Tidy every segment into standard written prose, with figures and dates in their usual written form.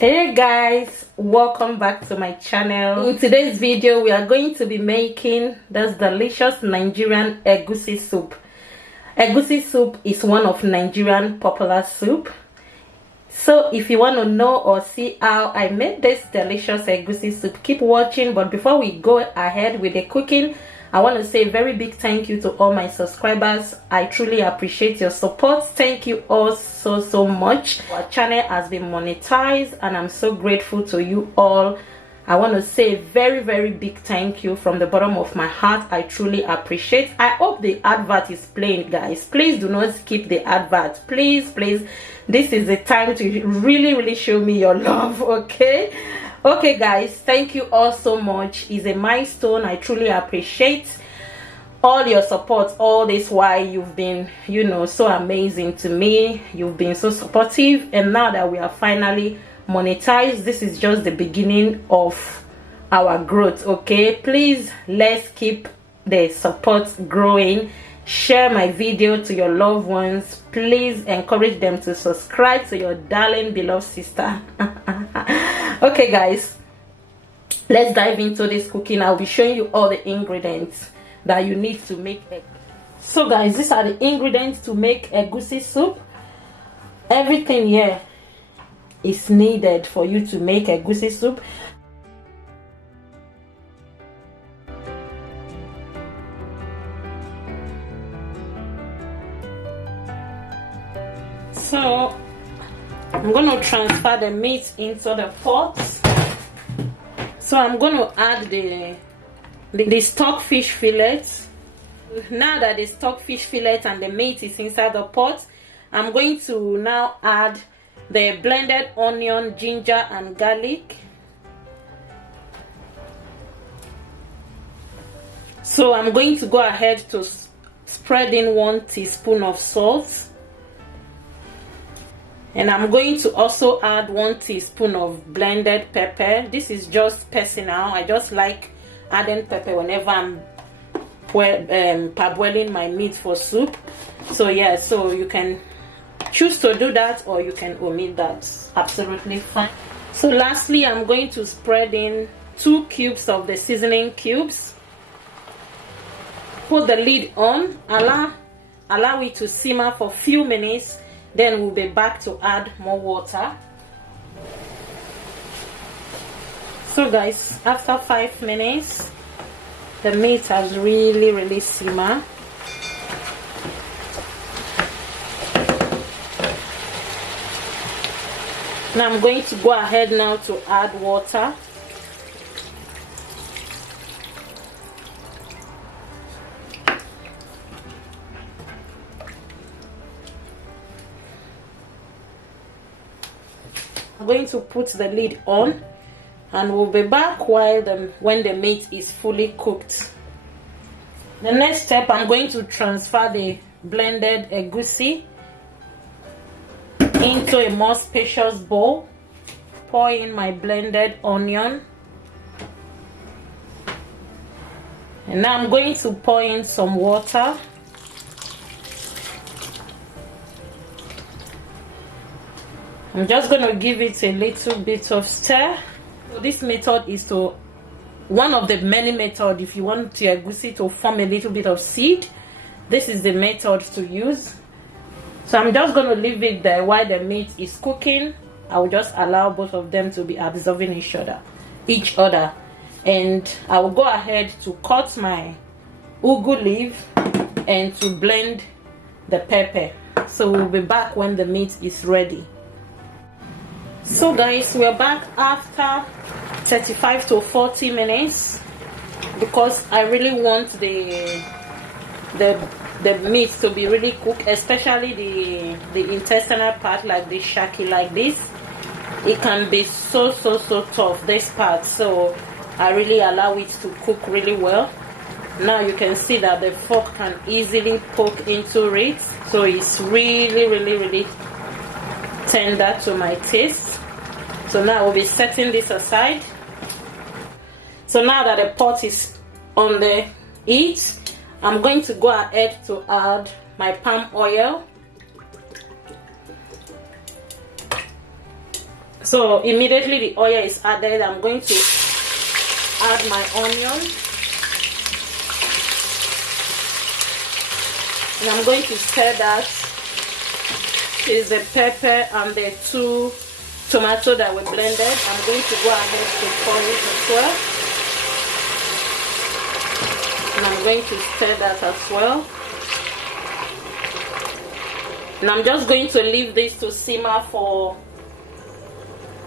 Hey guys, welcome back to my channel. In today's video we are going to be making this delicious Nigerian egusi soup. Egusi soup is one of Nigerian popular soup. So if you want to know or see how I made this delicious egusi soup, keep watching. But before we go ahead with the cooking, I want to say a very big thank you to all my subscribers. I truly appreciate your support. Thank you all so much. Our channel has been monetized and I'm so grateful to you all. I want to say a very big thank you from the bottom of my heart. I truly appreciate. I hope the advert is playing, guys. Please do not skip the advert. Please. This is the time to really show me your love, okay? Okay guys, thank you all so much. It's a milestone. I truly appreciate all your support all this while. You've been, so amazing to me. You've been so supportive, and now that we are finally monetized, this is just the beginning of our growth, okay? Please, let's keep the support growing. Share my video to your loved ones. Please encourage them to subscribe to your darling beloved sister. Okay guys, let's dive into this cooking. I'll be showing you all the ingredients that you need to make it. So guys, these are the ingredients to make egusi soup. Everything here is needed for you to make egusi soup. So I'm going to transfer the meat into the pot. So I'm going to add the stockfish fillets. Now that the stockfish fillet and the meat is inside the pot, I'm going to now add the blended onion, ginger and garlic. So I'm going to go ahead to spread in 1 teaspoon of salt. And I'm going to also add 1 teaspoon of blended pepper. This is just personal. I just like adding pepper whenever I'm parboiling my meat for soup. So yeah, so you can choose to do that or you can omit that. Absolutely fine. So lastly, I'm going to spread in 2 cubes of the seasoning cubes. Put the lid on. Allow it to simmer for a few minutes. Then we'll be back to add more water. So guys, after 5 minutes, the meat has really simmered. Now I'm going to go ahead now to add water. I'm going to put the lid on and we'll be back when the meat is fully cooked. The next step, I'm going to transfer the blended egusi into a more spacious bowl. Pour in my blended onion. And now I'm going to pour in some water. I'm just going to give it a little bit of stir. So this method is one of the many methods if you want your egusi to form a little bit of seed. This is the method to use. So I'm just going to leave it there while the meat is cooking. I will just allow both of them to be absorbing each other. And I will go ahead to cut my ugu leaf and to blend the pepper. So we'll be back when the meat is ready. So guys, we're back after 35 to 40 minutes because I really want the meat to be really cooked, especially the intestinal part, like the shaki like this. It can be so tough, this part, so I really allow it to cook really well. Now you can see that the fork can easily poke into it, so it's really tender to my taste. So now we'll be setting this aside. So now that the pot is on the heat, I'm going to go ahead to add my palm oil. So immediately the oil is added, I'm going to add my onion, and I'm going to stir that. Is the pepper and the 2 tomato that we blended. I'm going to go ahead to pour it as well, and I'm going to stir that as well. And I'm just going to leave this to simmer for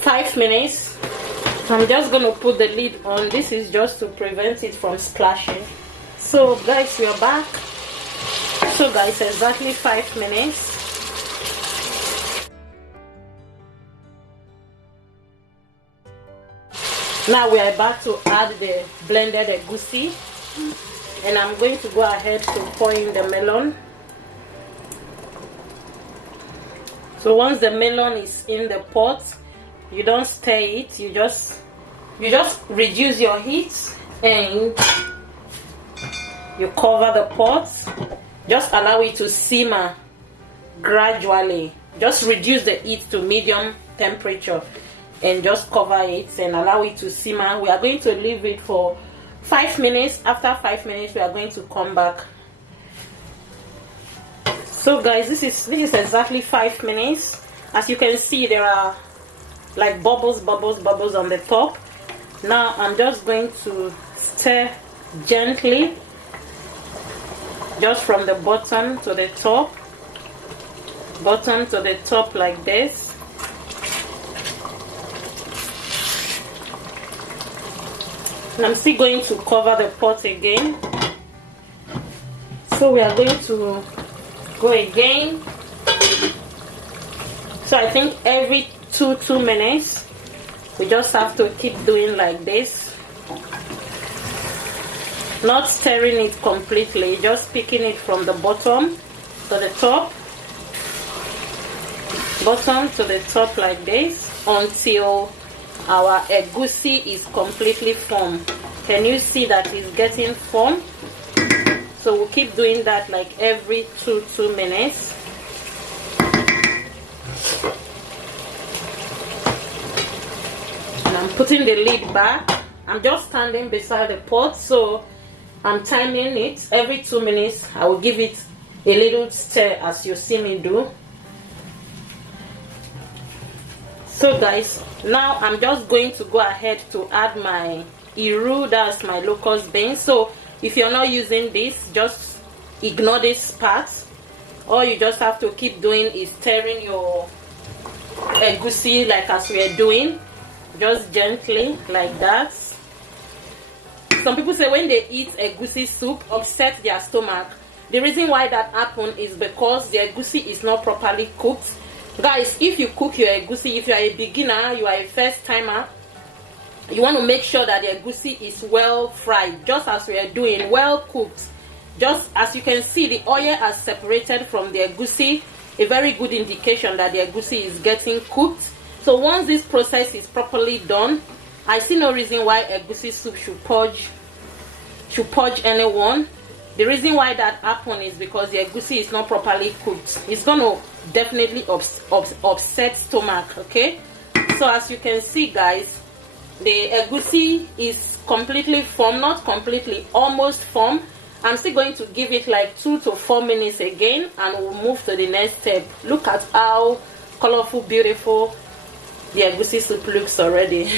5 minutes. So I'm just going to put the lid on. This is just to prevent it from splashing. So guys, we are back. So guys, exactly 5 minutes. Now we are about to add the blended egusi, and I'm going to go ahead to pour in the melon. So once the melon is in the pot, you don't stir it, you just reduce your heat and you cover the pot. Just allow it to simmer gradually. Just reduce the heat to medium temperature and just cover it and allow it to simmer. We are going to leave it for 5 minutes. After 5 minutes, we are going to come back. So guys, this is exactly 5 minutes. As you can see, there are like bubbles on the top. Now I'm just going to stir gently, just from the bottom to the top, like this. And I'm still going to cover the pot again. So we are going to go again. So I think every 2 minutes we just have to keep doing like this, not stirring it completely, just picking it from the bottom to the top, like this, until our egusi is completely formed. Can you see that it's getting formed? So we'll keep doing that like every 2 minutes. And I'm putting the lid back. I'm just standing beside the pot, so I'm timing it. Every 2 minutes I will give it a little stir, as you see me do. So guys, now I'm just going to go ahead to add my iru, that's my locust beans. So if you're not using this, just ignore this part. All you just have to keep doing is stirring your egusi like as we are doing, just gently like that. Some people say when they eat egusi soup, upset their stomach. The reason why that happens is because the egusi is not properly cooked. Guys, if you cook your egusi, if you are a beginner, you are a first timer, you want to make sure that the egusi is well fried, just as we are doing, well cooked. Just as you can see, the oil has separated from the egusi, a very good indication that the egusi is getting cooked. So once this process is properly done, I see no reason why egusi soup should purge anyone. The reason why that happens is because the egusi is not properly cooked. It's going to definitely upset stomach, okay? So as you can see guys, the egusi is completely formed, not completely, almost formed. I'm still going to give it like 2 to 4 minutes again, and we'll move to the next step. Look at how colorful, beautiful the egusi soup looks already.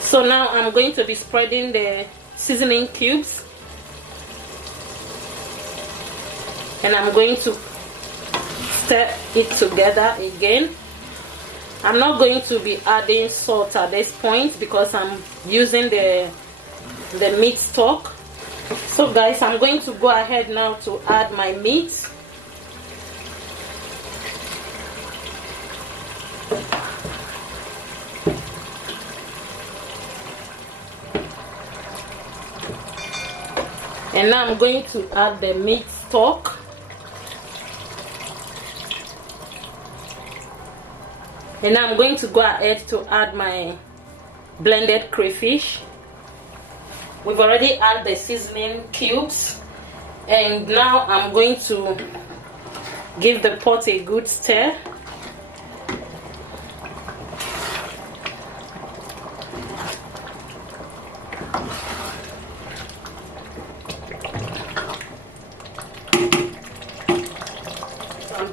So now I'm going to be spreading the seasoning cubes, and I'm going to stir it together again. I'm not going to be adding salt at this point because I'm using the meat stock. So guys, I'm going to go ahead now to add my meat. And now I'm going to add the meat stock. And now I'm going to go ahead to add my blended crayfish. We've already added the seasoning cubes. And now I'm going to give the pot a good stir.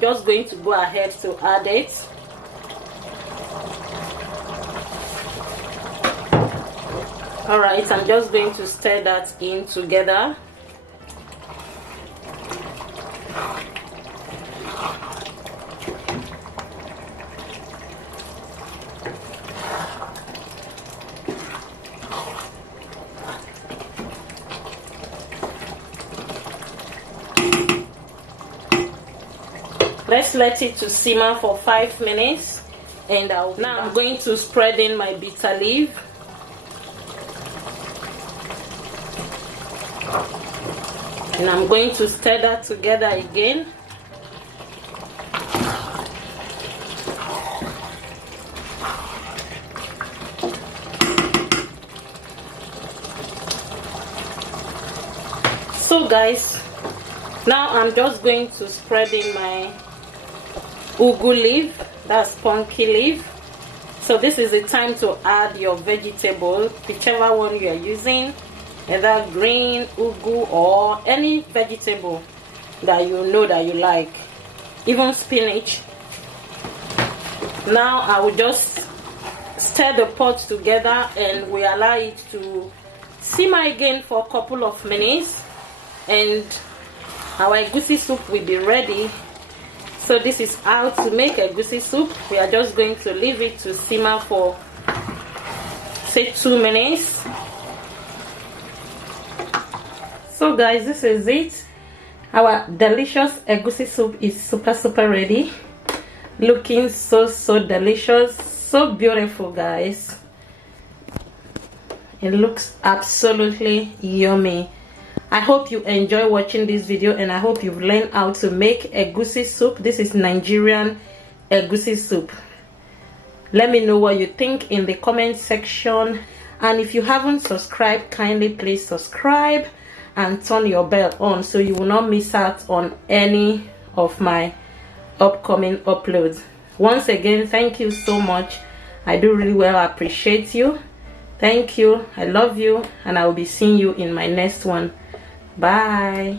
just going to go ahead to add it. All right, I'm just going to stir that in together. Let's let it to simmer for 5 minutes, and now I'm going to spread in my bitter leaf. And I'm going to stir that together again. So guys, now I'm just going to spread in my ugu leaf, that's pumpkin leaf. So this is the time to add your vegetable, whichever one you are using, either green, ugu, or any vegetable that you know that you like, even spinach. Now I will just stir the pot together and we allow it to simmer again for a couple of minutes, and our egusi soup will be ready. So this is how to make egusi soup. We are just going to leave it to simmer for say 2 minutes. So guys, this is it. Our delicious egusi soup is super ready, looking so delicious, so beautiful guys. It looks absolutely yummy. I hope you enjoy watching this video, and I hope you've learned how to make egusi soup. This is Nigerian egusi soup. Let me know what you think in the comment section, and if you haven't subscribed, kindly please subscribe and turn your bell on so you will not miss out on any of my upcoming uploads. Once again, thank you so much. I do really well appreciate you. Thank you. I love you, and I will be seeing you in my next one. Bye.